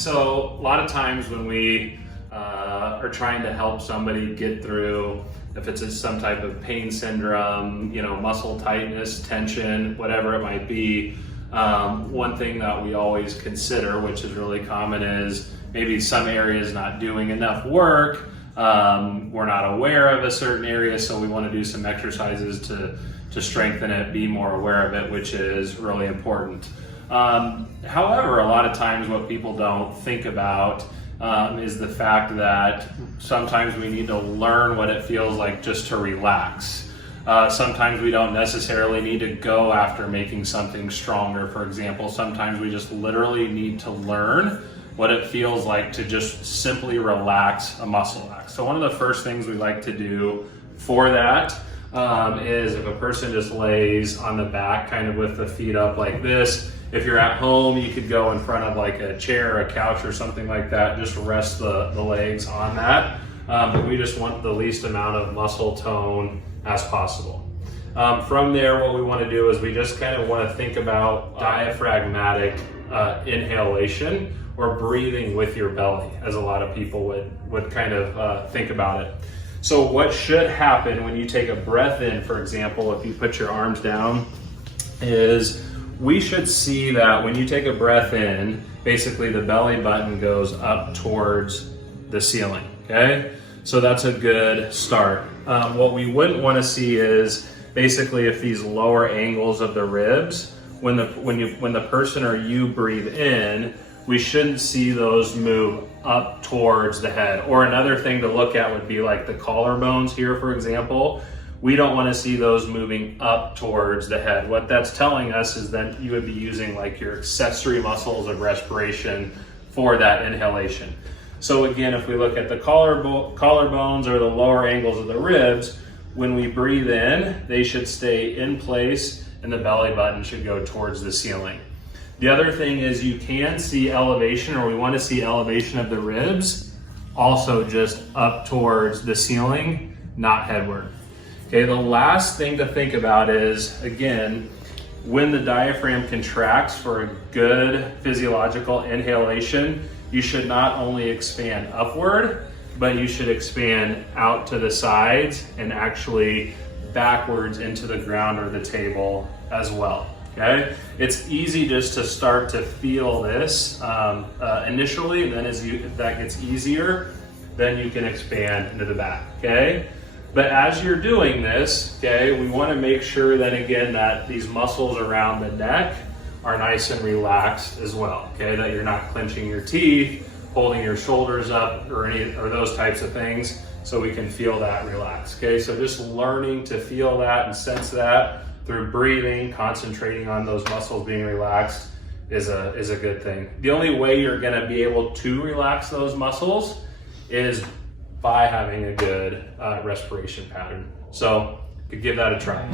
So a lot of times when we are trying to help somebody get through, if it's some type of pain syndrome, muscle tightness, tension, whatever it might be, one thing that we always consider, which is really common, is maybe some areas not doing enough work. We're not aware of a certain area, so we want to do some exercises to strengthen it, be more aware of it, which is really important. However, a lot of times what people don't think about is the fact that sometimes we need to learn what it feels like just to relax. Sometimes we don't necessarily need to go after making something stronger, for example. Sometimes we just literally need to learn what it feels like to just simply relax a muscle act. So one of the first things we like to do for that is if a person just lays on the back kind of with the feet up like this. If you're at home, you could go in front of like a chair or a couch or something like that, just rest the legs on that. But we just want the least amount of muscle tone as possible. From there, what we want to do is we just kind of want to think about diaphragmatic inhalation, or breathing with your belly, as a lot of people would kind of think about it. So what should happen when you take a breath in, for example, if you put your arms down, is we should see that when you take a breath in, basically the belly button goes up towards the ceiling, okay? So that's a good start. What we wouldn't want to see is basically if these lower angles of the ribs, when the person or you breathe in, we shouldn't see those move up towards the head. Or another thing to look at would be like the collarbones here, for example. We don't want to see those moving up towards the head. What that's telling us is that you would be using like your accessory muscles of respiration for that inhalation. So again, if we look at the collarbones or the lower angles of the ribs, when we breathe in, they should stay in place and the belly button should go towards the ceiling. The other thing is you can see elevation, or we want to see elevation of the ribs, also just up towards the ceiling, not headward. Okay, the last thing to think about is, again, when the diaphragm contracts for a good physiological inhalation, you should not only expand upward, but you should expand out to the sides and actually backwards into the ground or the table as well. Okay, it's easy just to start to feel this initially, and then if that gets easier, then you can expand into the back. Okay. But as you're doing this, okay, we want to make sure that, again, that these muscles around the neck are nice and relaxed as well, okay, that you're not clenching your teeth, holding your shoulders up, or those types of things, so we can feel that relaxed, okay? So just learning to feel that and sense that through breathing, concentrating on those muscles being relaxed is a good thing. The only way you're going to be able to relax those muscles is by having a good respiration pattern. So you could give that a try.